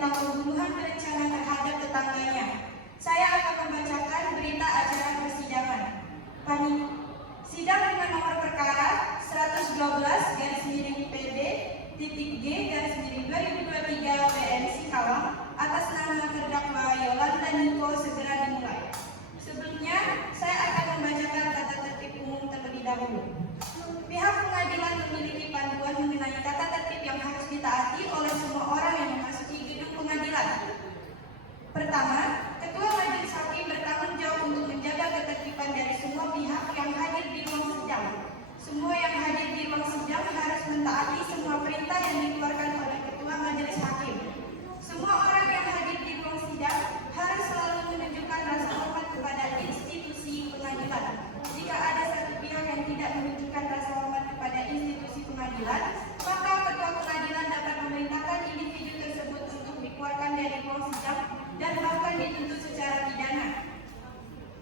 tentang pembunuhan berencana terhadap tetangganya. Saya akan membacakan berita acara persidangan. Sidang dengan nomor perkara 112/PD.G/2023 PN Singkawang atas nama terdakwa Yolanda Niko segera dimulai. Sebelumnya, saya akan membacakan tata tertib umum terlebih dahulu. Pihak pengadilan memiliki panduan mengenai tata tertib yang harus ditaati oleh semua orang yang memasuki gedung pengadilan. Pertama, Ketua Majelis Hakim bertanggung jawab untuk menjaga ketertiban dari semua pihak yang hadir di ruang sidang. Semua yang hadir di ruang sidang harus mentaati semua perintah yang dikeluarkan oleh Ketua Majelis Hakim. Semua orang yang hadir di ruang sidang harus selalu menunjukkan rasa hormat kepada institusi pengadilan. Jika ada satu pihak yang tidak menunjukkan rasa hormat kepada institusi pengadilan, maka Ketua Pengadilan dapat memerintahkan individu tersebut untuk dikeluarkan dari ruang sidang dan bahkan dituntut secara pidana.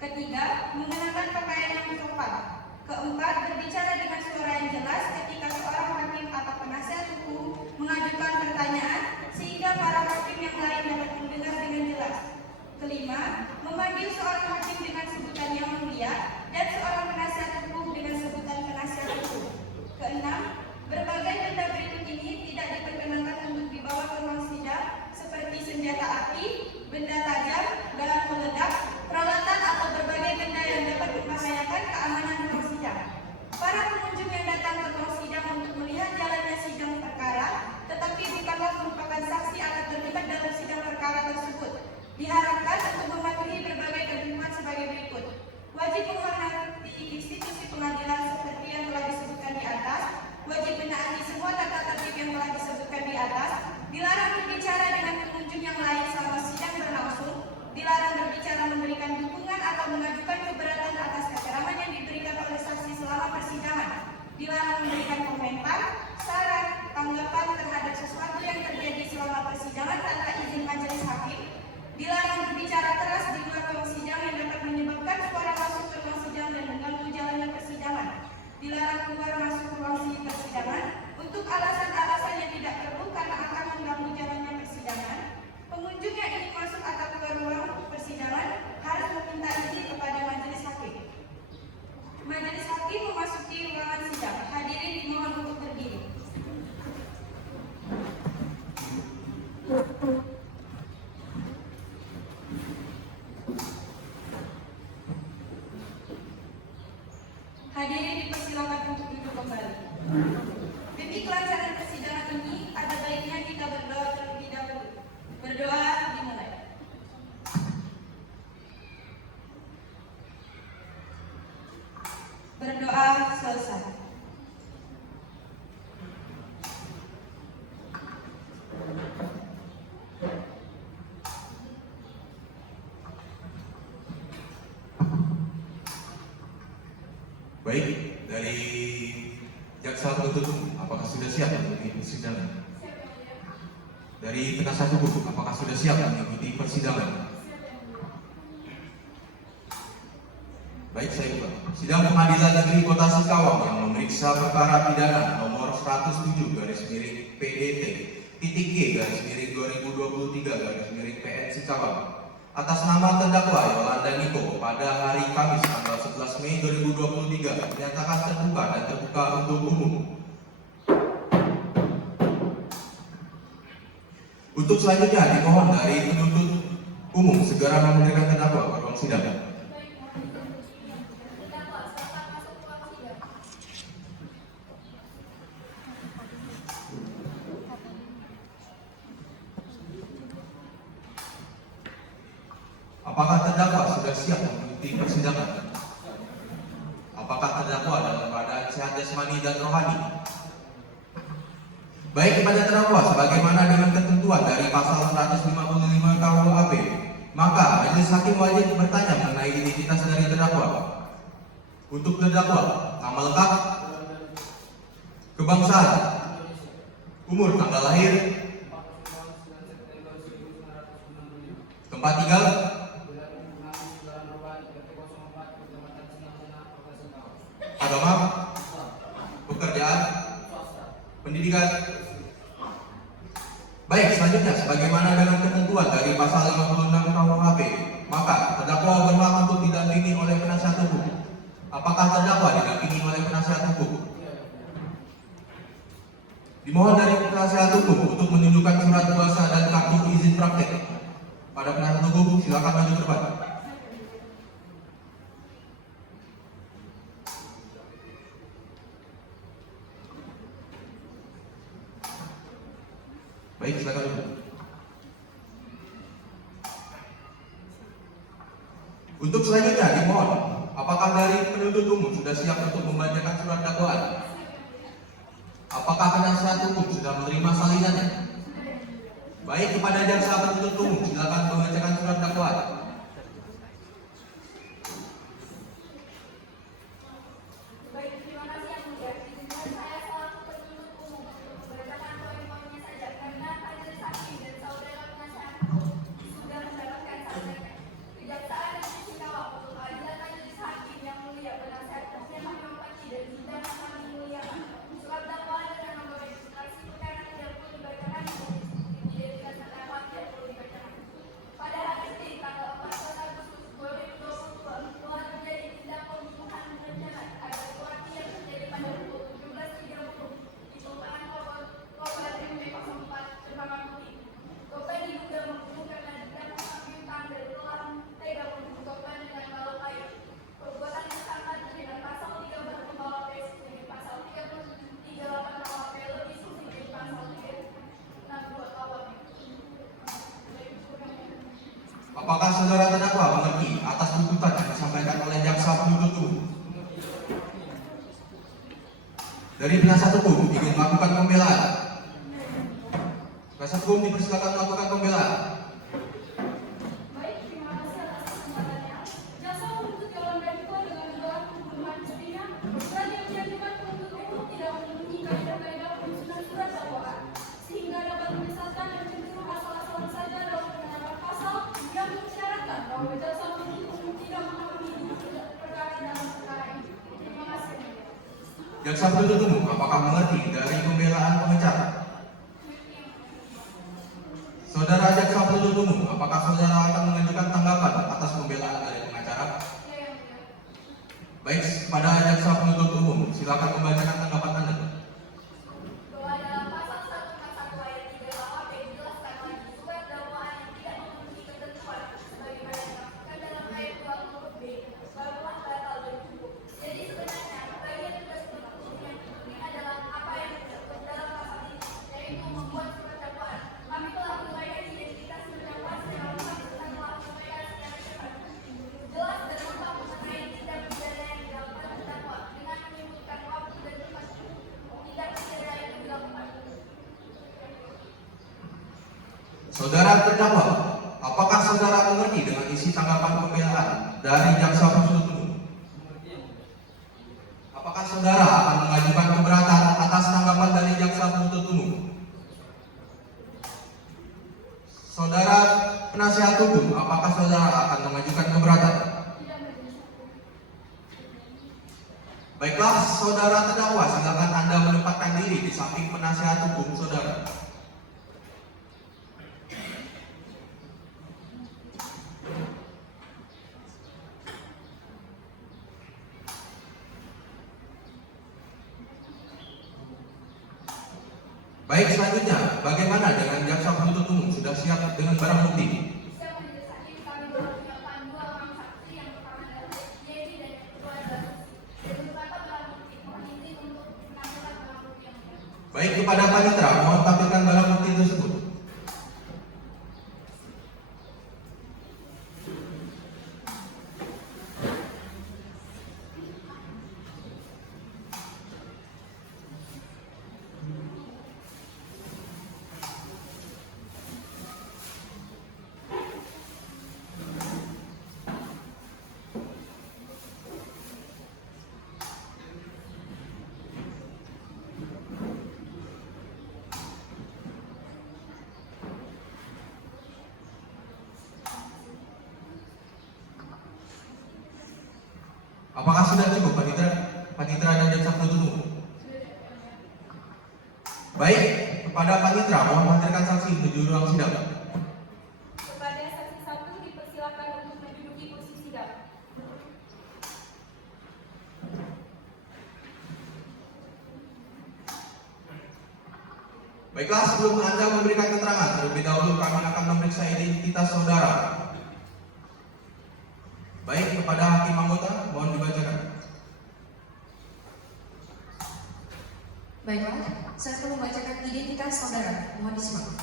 Ketiga, mengenakan pakaian yang sopan. Keempat, berbicara dengan suara yang jelas ketika seorang hakim atau penasihat hukum mengajukan pertanyaan sehingga para hakim yang lain dapat mendengar dengan jelas. Kelima, memanggil seorang hakim dengan sebutan yang mulia dan seorang penasihat hukum dengan sebutan penasihat hukum. Keenam, berbagai benda berikut ini tidak diperkenankan untuk dibawa ke ruang sidang seperti senjata api, benda tajam, bahan peledak, peralatan atau berbagai benda yang dapat membahayakan keamanan ruang sidang. Para pengunjung yang datang ke ruang sidang untuk melihat jalannya sidang perkara, tetapi bukanlah merupakan saksi atau terlibat dalam sidang perkara tersebut, diharapkan untuk mematuhi berbagai ketentuan sebagai berikut. Wajib menghormati institusi pengadilan seperti yang telah disebutkan di atas, wajib menaati semua tata tertib yang telah disebutkan di atas, dilarang berbicara dengan pengunjung yang lain selama sidang berlangsung, dilarang berbicara memberikan dukungan atau mengajukan keberatan atas keterangan yang diberikan oleh saksi selama persidangan, dilarang memberikan komentar, saran, tanggapan terhadap sesuatu yang terjadi selama persidangan tanpa izin majelis hakim, dilarang berbicara keras di luar ruang sidang yang dapat menyebabkan suara masuk ke ruang sidang dan mengganggu jalannya persidangan, dilarang keluar masuk ke ruang persidangan untuk alasan-alasan yang tidak perlu karena akan mengganggu jalannya persidangan. Pengunjung yang ingin masuk atau keluar ruang persidangan harus meminta izin kepada majelis hakim. Majelis hakim memasuki ruangan sidang. Hadirin dimohon untuk berdiri. Hadirin dipersilakan untuk duduk kembali. Demi kelancaran persidangan ini, ada baiknya kita berdoa terlebih dahulu. Berdoa dimulai. Berdoa selesai. Baik, dari jaksa penuntut umum, apakah sudah siap mengikuti persidangan? Dari penasihat hukum, apakah sudah siap mengikuti persidangan? Baik, saya buka. Sidang Pengadilan Negeri Kota Singkawang yang memeriksa perkara pidana nomor 107/PDT-G/2023/PN Singkawang atas nama terdakwa Yolanda Niko pada hari Kamis tanggal 11 Mei 2023 dinyatakan terbuka dan terbuka untuk umum. Untuk selanjutnya dimohon dari penuntut umum segera memberikan terdakwa ke ruang sidang. Apakah terdakwa sudah siap mengikuti persidangan? Apakah terdakwa dalam keadaan sehat jasmani dan rohani? Baik kepada terdakwa sebagaimana dengan ketentuan dari pasal 155 KUHP, maka majelis hakim wajib bertanya mengenai identitas dari terdakwa. Untuk terdakwa, nama lengkap, kebangsaan, umur, tanggal lahir, tempat tinggal, agama, pekerjaan, pendidikan. Baik, selanjutnya, sebagaimana dengan ketentuan dari pasal 56 KUHP, maka terdakwa berhak untuk didampingi oleh penasihat hukum. Apakah terdakwa didampingi oleh penasihat hukum? Dimohon dari penasihat hukum untuk menunjukkan surat kuasa dan kartu izin praktek. Pada penasihat hukum, silakan maju ke depan. Baik, silakan duduk. Untuk selanjutnya dimohon, apakah dari penuntut umum sudah siap untuk membacakan surat dakwaan? Apakah penasihat hukum sudah menerima salinannya? Baik, kepada jaksa penuntut umum, silakan membacakan surat dakwaan. Baik, terima kasih yang mulia. Izinkan saya selaku penuntut umum untuk membacakan poin-poinnya saja karena majelis hakim dan saudara penasihat hukum sudah mendapatkan salinannya. Kejaksaan Negeri Singkawang untuk keadilan majelis hakim yang mulia, penasihat hukum yang menghormati dan juga kami muliakan. Surat dakwaan dengan nomor registrasi perkara tidak perlu dibacakan dan identitas terdakwa tidak perlu dibacakan. Pada hari ini tanggal 14 Agustus 2022 telah terjadi tindak pembunuhan berencana agar suami yang terjadi pada pukul 17.30 di perumahan korban MB04 Cempaka Putih. Korban diduga membunuh karena dikandung sambutan dan telah tega membunuh korban dengan balok kayu. Perbuatan tersangka dengan pasal 3 KUHP dengan pasal 38 KUHP lebih subsidi pasal 362 KUHP. Apakah saudara terdakwa mengerti atas tuntutan yang disampaikan oleh jaksa penuntut umum? Dari penasihat hukum ingin melakukan pembelaan. Penasihat hukum dipersilakan melakukan pembelaan. Baik, terima kasih atas kesempatannya. Jaksa penuntut Yolanda Niko dengan dugaan pembunuhan istrinya, surat yang diajukan penuntut umum tidak memenuhi kaidah-kaidah penyusunan surat dakwaan, sehingga dapat menyesatkan dan cenderung asal-asalan saja dalam penerapan pasal yang mensyaratkan bahwa jaksa penuntut umum tidak memahami dulu perkara dalam perkara ini. Terima kasih. Jaksa penuntut umum, apakah mengerti dari pembelaan pengacara? Saudara jaksa penuntut umum, apakah saudara akan mengajukan tanggapan atas pembelaan dari pengacara? Baik, pada jaksa penuntut umum, silakan membacakan tanggapan Anda. Bahwa dalam pasal 141 ayat 3 KUHP dijelaskan lagi surat dakwaan yang tidak memenuhi ketentuan sebagaimana dimaksudkan dalam ayat 2 huruf B barulah batal dan cukup. Jadi sebenarnya bagian tugas penuntut umum yang penting adalah apa yang disebut dalam pasal ini, yaitu membuat surat dakwaan. Kami telah menyampaikan identitas terdakwa secara lengkap dan telah menyampaikan secara cepat, jelas dan lengkap mengenai tindak pidana yang dilakukan terdakwa dengan menyebutkan waktu dan tempat tindak pidana yang dilakukan. Saudara terdakwa, apakah saudara mengerti dengan isi tanggapan pembelaan dari jaksa penuntut umum? Apakah saudara akan mengajukan keberatan atas tanggapan dari jaksa penuntut umum? Saudara penasihat hukum, apakah saudara akan mengajukan keberatan? Baiklah, saudara terdakwa, silakan Anda menempatkan diri di samping penasihat hukum saudara. Baik, selanjutnya, bagaimana dengan jaksa penuntut umum? Sudah siap dengan barang bukti? Siap majelis hakim, kami telah menyiapkan dua orang saksi yang pertama adalah Yedi dan yang kedua adalah Susi. Dan beberapa barang bukti, mohon izin untuk menampilkan barang bukti yang mulia. Baik, kepada panitera, mohon tampilkan barang bukti tersebut. Apakah sudah cukup panitera dan jaksa penuntut umum? Baik, kepada panitera mohon hadirkan saksi menuju ruang sidang. Kepada saksi 1 dipersilakan untuk menduduki kursi sidang. Baiklah, sebelum Anda memberikan keterangan, terlebih dahulu kami akan memeriksa identitas saudara. Baik, kepada hakim anggota, mohon dibacakan. Baiklah, saya akan membacakan identitas saudara. Mohon disimak.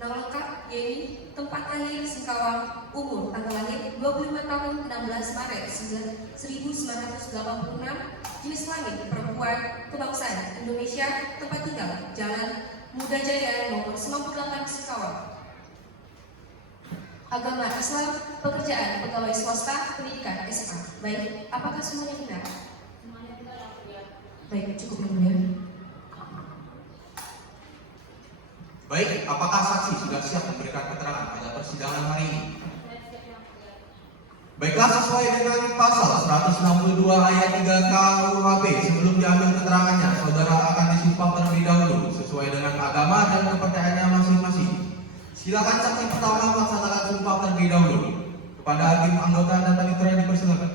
Nama lengkap Yeni, tempat lahir Singkawang, umur tanggal lahir 25 tahun 16 Maret 1986, jenis kelamin perempuan, kebangsaan Indonesia, tempat tinggal Jalan Muda Jaya nomor 98 Singkawang. Agama Islam, pekerjaan pegawai swasta, pendidikan SMA. Baik, apakah semuanya benar? Semuanya benar, Yang Mulia. Baik, cukup yang mulia. Baik, apakah saksi sudah siap memberikan keterangan pada persidangan hari ini? Saya siap, Yang Mulia. Baiklah, sesuai dengan pasal 162 ayat 3 KUHP, sebelum diambil keterangannya, saudara akan disumpah terlebih dahulu sesuai dengan agama dan kepercayaannya masing-masing. Silakan saksi pertama melaksanakan sumpah terlebih dahulu. Kepada hakim anggota dan panitera dipersilakan.